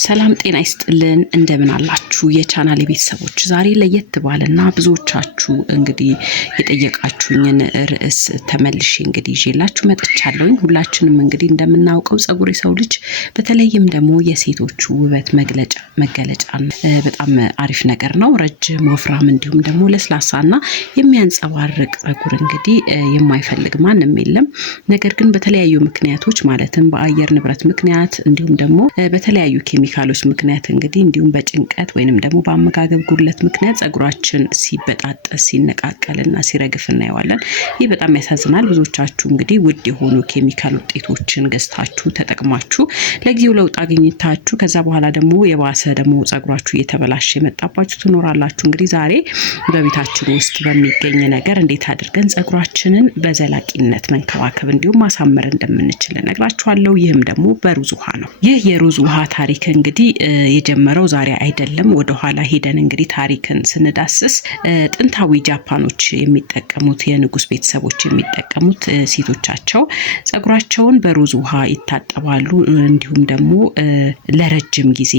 ሰላም ጤና ይስጥልን እንደምን አላችሁ የቻናሌ ቤተሰቦች ዛሬ ለየት ባለና ብዙዎቻችሁ እንግዲህ የጠየቃችሁኝን ርዕስ ተመልሼ እንግዲህ ይዤላችሁ መጥቻለሁ። ሁላችንም እንግዲህ እንደምናውቀው ጸጉር የሰው ልጅ በተለይም ደግሞ የሴቶቹ ውበት መገለጫ በጣም አሪፍ ነገር ነው። ረጅም ወፍራም እንዲሁም ደግሞ ለስላሳና የሚያንጸባርቅ ጸጉር እንግዲህ የማይፈልግ ማንም የለም። ነገር ግን በተለያዩ ምክንያቶች ማለትም በአየር ንብረት ምክንያት እንዲሁም ደግሞ በተለያዩ ኬሚካሎች ምክንያት እንግዲህ እንዲሁም በጭንቀት ወይንም ደግሞ በአመጋገብ ጉድለት ምክንያት ጸጉራችን ሲበጣጠስ ሲነቃቀልና ሲረግፍ እናየዋለን። ይህ በጣም ያሳዝናል። ብዙዎቻችሁ እንግዲህ ውድ የሆኑ ኬሚካል ውጤቶችን ገዝታችሁ ተጠቅማችሁ ለጊዜው ለውጥ አግኝታችሁ ከዛ በኋላ ደግሞ የባሰ ደግሞ ጸጉራችሁ እየተበላሸ የመጣባችሁ ትኖራላችሁ። እንግዲህ ዛሬ በቤታችን ውስጥ በሚገኝ ነገር እንዴት አድርገን ጸጉራችንን በዘላቂነት መንከባከብ እንዲሁም ማሳመር እንደምንችል እነግራችኋለሁ። ይህም ደግሞ በሩዝ ውሃ ነው። ይህ የሩዝ ውሃ ታሪክ እንግዲህ የጀመረው ዛሬ አይደለም። ወደ ኋላ ሄደን እንግዲህ ታሪክን ስንዳስስ ጥንታዊ ጃፓኖች የሚጠቀሙት የንጉስ ቤተሰቦች የሚጠቀሙት ሴቶቻቸው ጸጉራቸውን በሩዝ ውሃ ይታጠባሉ። እንዲሁም ደግሞ ለረጅም ጊዜ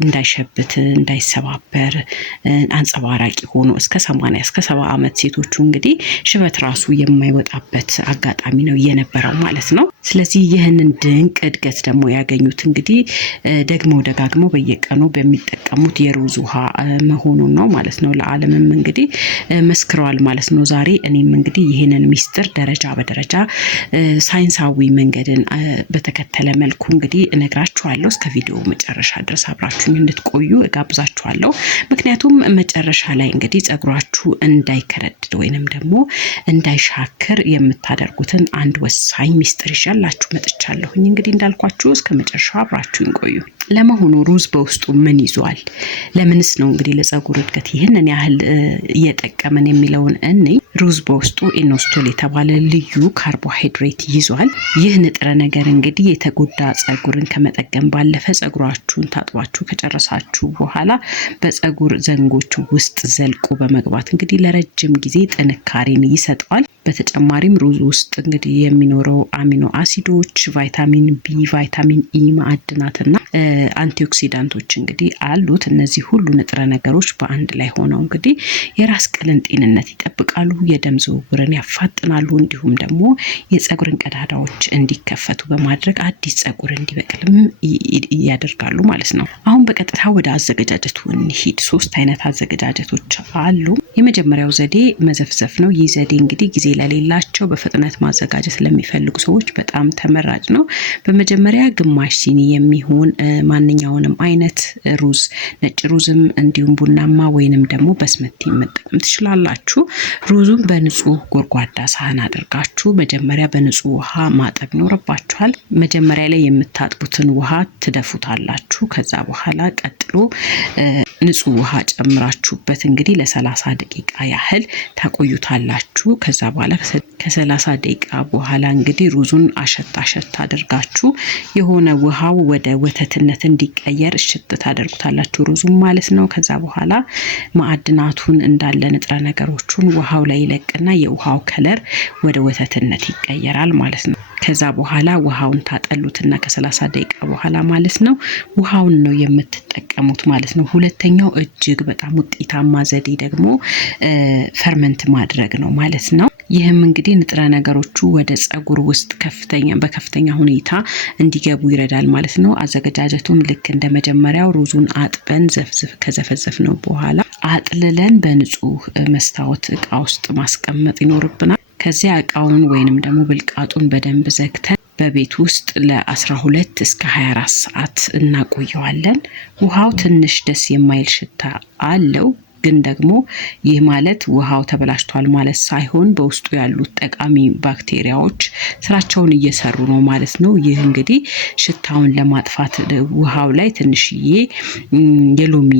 እንዳይሸብት እንዳይሰባበር አንጸባራቂ ሆኖ እስከ 80 እስከ 70 ዓመት ሴቶቹ እንግዲህ ሽበት ራሱ የማይወጣበት አጋጣሚ ነው የነበረው ማለት ነው። ስለዚህ ይህንን ድንቅ እድገት ደግሞ ያገኙት እንግዲህ ደጋግመው በየቀኑ በሚጠቀሙት የሩዝ ውሃ መሆኑን ነው ማለት ነው። ለዓለምም እንግዲህ መስክረዋል ማለት ነው። ዛሬ እኔም እንግዲህ ይሄንን ሚስጥር ደረጃ በደረጃ ሳይንሳዊ መንገድን በተከተለ መልኩ እንግዲህ እነግራችኋለሁ። እስከ ቪዲዮ መጨረሻ ድረስ አብራችሁኝ እንድትቆዩ እጋብዛችኋለሁ። ምክንያቱም መጨረሻ ላይ እንግዲህ ጸጉራችሁ እንዳይከረድድ ወይንም ደግሞ እንዳይሻክር የምታደርጉትን አንድ ወሳኝ ሚስጥር ይዤላችሁ መጥቻለሁ። እንግዲህ እንዳልኳችሁ እስከ መጨረሻው አብራችሁኝ ቆዩ። ለመሆኑ ሩዝ በውስጡ ምን ይዟል? ለምንስ ነው እንግዲህ ለጸጉር እድገት ይህንን ያህል እየጠቀመን የሚለውን ሩዝ በውስጡ ኢኖስቶል የተባለ ልዩ ካርቦሃይድሬት ይዟል። ይህ ንጥረ ነገር እንግዲህ የተጎዳ ጸጉርን ከመጠገን ባለፈ ጸጉራችሁን ታጥባችሁ ከጨረሳችሁ በኋላ በጸጉር ዘንጎች ውስጥ ዘልቆ በመግባት እንግዲህ ለረጅም ጊዜ ጥንካሬን ይሰጣል። በተጨማሪም ሩዝ ውስጥ እንግዲህ የሚኖረው አሚኖ አሲዶች፣ ቫይታሚን ቢ፣ ቫይታሚን ኢ፣ ማዕድናትና አንቲኦክሲዳንቶች እንግዲህ አሉት። እነዚህ ሁሉ ንጥረ ነገሮች በአንድ ላይ ሆነው እንግዲህ የራስ ቅልን ጤንነት ይጠብቃሉ፣ የደም ዝውውርን ያፋጥናሉ፣ እንዲሁም ደግሞ የጸጉርን ቀዳዳዎች እንዲከፈቱ በማድረግ አዲስ ጸጉር እንዲበቅልም ያደርጋሉ ማለት ነው። አሁን በቀጥታ ወደ አዘገጃጀቱ እንሂድ። 3 አይነት አዘገጃጀቶች አሉ። የመጀመሪያው ዘዴ መዘፍዘፍ ነው። ይህ ዘዴ እንግዲህ ጊዜ ለሌላቸው በፍጥነት ማዘጋጀት ለሚፈልጉ ሰዎች በጣም ተመራጭ ነው። በመጀመሪያ ግማሽ ሲኒ የሚሆን ማንኛውንም አይነት ሩዝ ነጭ ሩዝም እንዲሁም ቡናማ ወይንም ደግሞ በስመቲ መጠቀም ትችላላችሁ። ሩዙን በንጹህ ጎድጓዳ ሳህን አድርጋችሁ መጀመሪያ በንጹህ ውሃ ማጠብ ይኖርባችኋል። መጀመሪያ ላይ የምታጥቡትን ውሃ ትደፉታላችሁ። ከዛ በኋላ ቀጥሎ ንጹህ ውሃ ጨምራችሁበት እንግዲህ ለ30 ደቂቃ ያህል ታቆዩታላችሁ። ከዛ በኋላ ከ30 ደቂቃ በኋላ እንግዲህ ሩዙን አሸት አድርጋችሁ የሆነ ውሃው ወደ ወተትነት እንዲቀየር እሽት ታደርጉታላችሁ ሩዙን ማለት ነው። ከዛ በኋላ ማዕድናቱን እንዳለ ንጥረ ነገሮቹን ውሃው ላይ ይለቅና የውሃው ከለር ወደ ወተትነት ይቀየራል ማለት ነው። ከዛ በኋላ ውሃውን ታጠሉትና ከ30 ደቂቃ በኋላ ማለት ነው ውሃውን ነው የምትጠቀሙት ማለት ነው። ሁለተኛው እጅግ በጣም ውጤታማ ዘዴ ደግሞ ፈርመንት ማድረግ ነው ማለት ነው። ይህም እንግዲህ ንጥረ ነገሮቹ ወደ ጸጉር ውስጥ በከፍተኛ ሁኔታ እንዲገቡ ይረዳል ማለት ነው። አዘገጃጀቱም ልክ እንደ መጀመሪያው ሩዙን አጥበን ከዘፈዘፍነው በኋላ አጥልለን በንጹህ መስታወት እቃ ውስጥ ማስቀመጥ ይኖርብናል። ከዚያ እቃውን ወይንም ደግሞ ብልቃጡን በደንብ ዘግተን በቤት ውስጥ ለ12 እስከ 24 ሰዓት እናቆየዋለን። ውሃው ትንሽ ደስ የማይል ሽታ አለው። ግን ደግሞ ይህ ማለት ውሃው ተበላሽቷል ማለት ሳይሆን በውስጡ ያሉት ጠቃሚ ባክቴሪያዎች ስራቸውን እየሰሩ ነው ማለት ነው። ይህ እንግዲህ ሽታውን ለማጥፋት ውሃው ላይ ትንሽዬ የሎሚ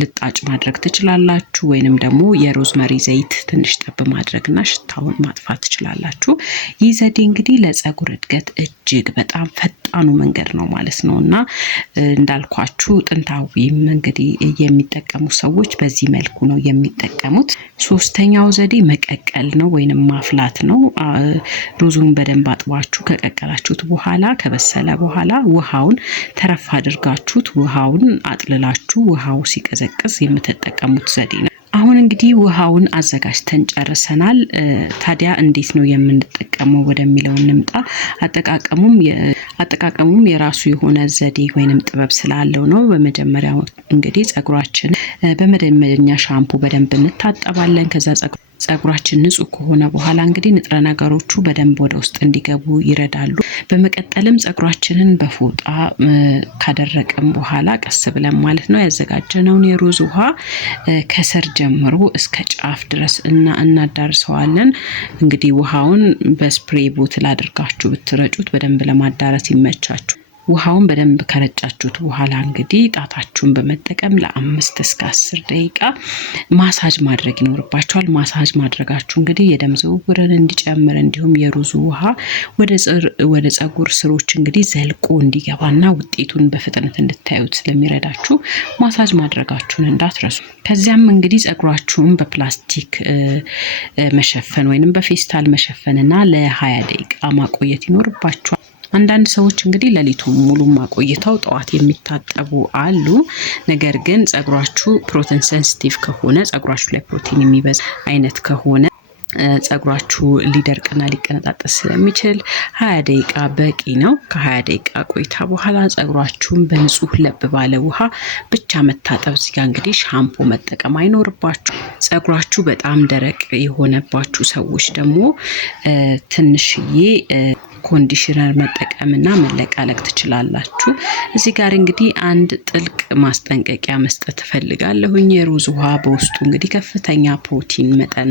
ልጣጭ ማድረግ ትችላላችሁ ወይንም ደግሞ የሮዝመሪ ዘይት ትንሽ ጠብ ማድረግና ሽታውን ማጥፋት ትችላላችሁ። ይህ ዘዴ እንግዲህ ለጸጉር እድገት እጅግ በጣም ፈጣኑ መንገድ ነው ማለት ነውና እንዳልኳችሁ ጥንታዊም እንግዲህ የሚጠቀሙ ሰዎች በዚህ መልኩ ነው የሚጠቀሙት። ሶስተኛው ዘዴ መቀቀል ነው ወይንም ማፍላት ነው። ሩዙን በደንብ አጥባችሁ ከቀቀላችሁት በኋላ ከበሰለ በኋላ ውሃውን ተረፍ አድርጋችሁት ውሃውን አጥልላችሁ ውሃው ሲቀዘቅዝ የምትጠቀሙት ዘዴ ነው። አሁን እንግዲህ ውሃውን አዘጋጅተን ጨርሰናል። ታዲያ እንዴት ነው የምንጠቀመው ወደሚለው እንምጣ። አጠቃቀሙም የራሱ የሆነ ዘዴ ወይንም ጥበብ ስላለው ነው። በመጀመሪያ እንግዲህ ጸጉራችን በመደበኛ ሻምፑ በደንብ እንታጠባለን። ከዛ ጸጉራችን ንጹህ ከሆነ በኋላ እንግዲህ ንጥረ ነገሮቹ በደንብ ወደ ውስጥ እንዲገቡ ይረዳሉ። በመቀጠልም ጸጉራችንን በፎጣ ካደረቅን በኋላ ቀስ ብለን ማለት ነው ያዘጋጀነውን የሩዝ ውሃ ከስር ጀምሮ እስከ ጫፍ ድረስ እናዳርሰዋለን። እንግዲህ ውሃውን በስፕሬይ ቦትል አድርጋችሁ ብትረጩት በደንብ ለማዳረስ ይመቻችሁ። ውሃውን በደንብ ከረጫችሁት በኋላ እንግዲህ ጣታችሁን በመጠቀም ለ5 እስከ 10 ደቂቃ ማሳጅ ማድረግ ይኖርባችኋል። ማሳጅ ማድረጋችሁ እንግዲህ የደም ዝውውርን እንዲጨምር እንዲሁም የሩዙ ውሃ ወደ ጸጉር ስሮች እንግዲህ ዘልቆ እንዲገባና ውጤቱን በፍጥነት እንድታዩት ስለሚረዳችሁ ማሳጅ ማድረጋችሁን እንዳትረሱ። ከዚያም እንግዲህ ጸጉራችሁን በፕላስቲክ መሸፈን ወይንም በፌስታል መሸፈንና ለ20 ደቂቃ ማቆየት ይኖርባችኋል። አንዳንድ ሰዎች እንግዲህ ሌሊቱን ሙሉ ማቆይተው ጠዋት የሚታጠቡ አሉ። ነገር ግን ጸጉራችሁ ፕሮቲን ሴንሲቲቭ ከሆነ ጸጉራችሁ ላይ ፕሮቲን የሚበዛ አይነት ከሆነ ጸጉራችሁ ሊደርቅና ሊቀነጣጠስ ስለሚችል 20 ደቂቃ በቂ ነው። ከ20 ደቂቃ ቆይታ በኋላ ጸጉራችሁን በንጹህ ለብ ባለ ውሃ ብቻ መታጠብ። እዚህ ጋር እንግዲህ ሻምፖ መጠቀም አይኖርባችሁ። ጸጉራችሁ በጣም ደረቅ የሆነባችሁ ሰዎች ደግሞ ትንሽዬ ኮንዲሽነር መጠቀምና መለቃለቅ ትችላላችሁ። እዚህ ጋር እንግዲህ አንድ ጥልቅ ማስጠንቀቂያ መስጠት እፈልጋለሁኝ። የሩዝ ውሃ በውስጡ እንግዲህ ከፍተኛ ፕሮቲን መጠን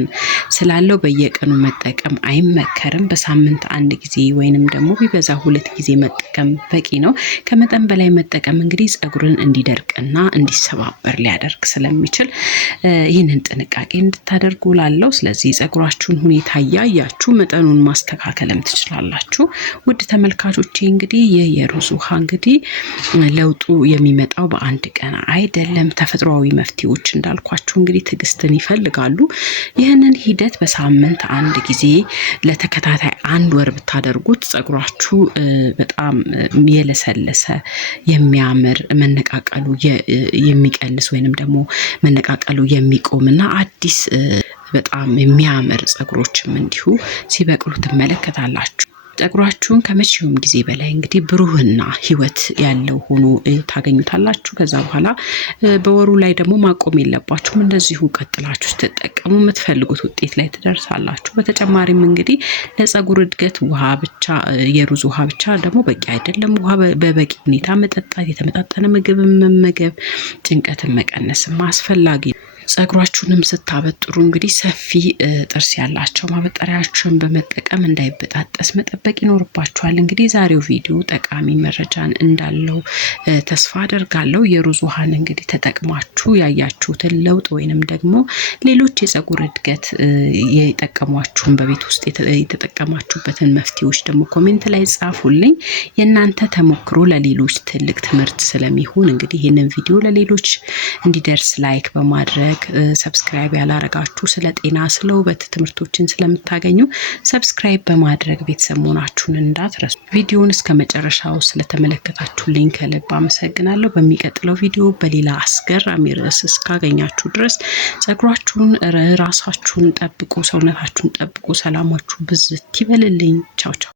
ስላለው በየቀኑ መጠቀም አይመከርም። በሳምንት 1 ጊዜ ወይንም ደግሞ ቢበዛ 2 ጊዜ መጠቀም በቂ ነው። ከመጠን በላይ መጠቀም እንግዲህ ጸጉርን እንዲደርቅና እንዲሰባበር ሊያደርግ ስለሚችል ይህንን ጥንቃቄ እንድታደርጉ ላለው። ስለዚህ ጸጉራችሁን ሁኔታ ያያችሁ መጠኑን ማስተካከልም ትችላላችሁ። ውድ ተመልካቾቼ እንግዲህ የሩዝ ውሃ እንግዲህ ለውጡ የሚመጣው በአንድ ቀን አይደለም። ተፈጥሯዊ መፍትሄዎች እንዳልኳችሁ እንግዲህ ትዕግስትን ይፈልጋሉ። ይህንን ሂደት በሳምንት 1 ጊዜ ለተከታታይ 1 ወር ብታደርጉት ጸጉራችሁ በጣም የለሰለሰ የሚያምር መነቃቀሉ የሚቀንስ ወይንም ደግሞ መነቃቀሉ የሚቆምና አዲስ በጣም የሚያምር ጸጉሮችም እንዲሁ ሲበቅሉ ትመለከታላችሁ። ጸጉራችሁን ከመቼውም ጊዜ በላይ እንግዲህ ብሩህና ህይወት ያለው ሆኖ ታገኙታላችሁ። ከዛ በኋላ በወሩ ላይ ደግሞ ማቆም የለባችሁም። እንደዚሁ ቀጥላችሁ ስትጠቀሙ የምትፈልጉት ውጤት ላይ ትደርሳላችሁ። በተጨማሪም እንግዲህ ለጸጉር እድገት ውሃ ብቻ የሩዝ ውሃ ብቻ ደግሞ በቂ አይደለም። ውሃ በበቂ ሁኔታ መጠጣት፣ የተመጣጠነ ምግብ መመገብ፣ ጭንቀትን መቀነስም አስፈላጊ ነው። ጸጉራችሁንም ስታበጥሩ እንግዲህ ሰፊ ጥርስ ያላቸው ማበጠሪያዎችን በመጠቀም እንዳይበጣጠስ መጠበቅ ይኖርባችኋል። እንግዲህ ዛሬው ቪዲዮ ጠቃሚ መረጃን እንዳለው ተስፋ አደርጋለሁ። የሩዝ ውሃን እንግዲህ ተጠቅማችሁ ያያችሁትን ለውጥ ወይንም ደግሞ ሌሎች የጸጉር እድገት የጠቀሟችሁን በቤት ውስጥ የተጠቀማችሁበትን መፍትሄዎች ደግሞ ኮሜንት ላይ ጻፉልኝ። የእናንተ ተሞክሮ ለሌሎች ትልቅ ትምህርት ስለሚሆን እንግዲህ ይህንን ቪዲዮ ለሌሎች እንዲደርስ ላይክ በማድረግ ሰብስክራይብ ያላረጋችሁ ስለ ጤና ስለ ውበት ትምህርቶችን ስለምታገኙ ሰብስክራይብ በማድረግ ቤተሰብ መሆናችሁን እንዳትረሱ። ቪዲዮውን እስከ መጨረሻው ስለተመለከታችሁልኝ ከልብ አመሰግናለሁ። በሚቀጥለው ቪዲዮ በሌላ አስገራሚ ርዕስ እስካገኛችሁ ድረስ ጸጉራችሁን ራሳችሁን ጠብቁ፣ ሰውነታችሁን ጠብቁ። ሰላማችሁ ብዝት ይበልልኝ። ቻው ቻው።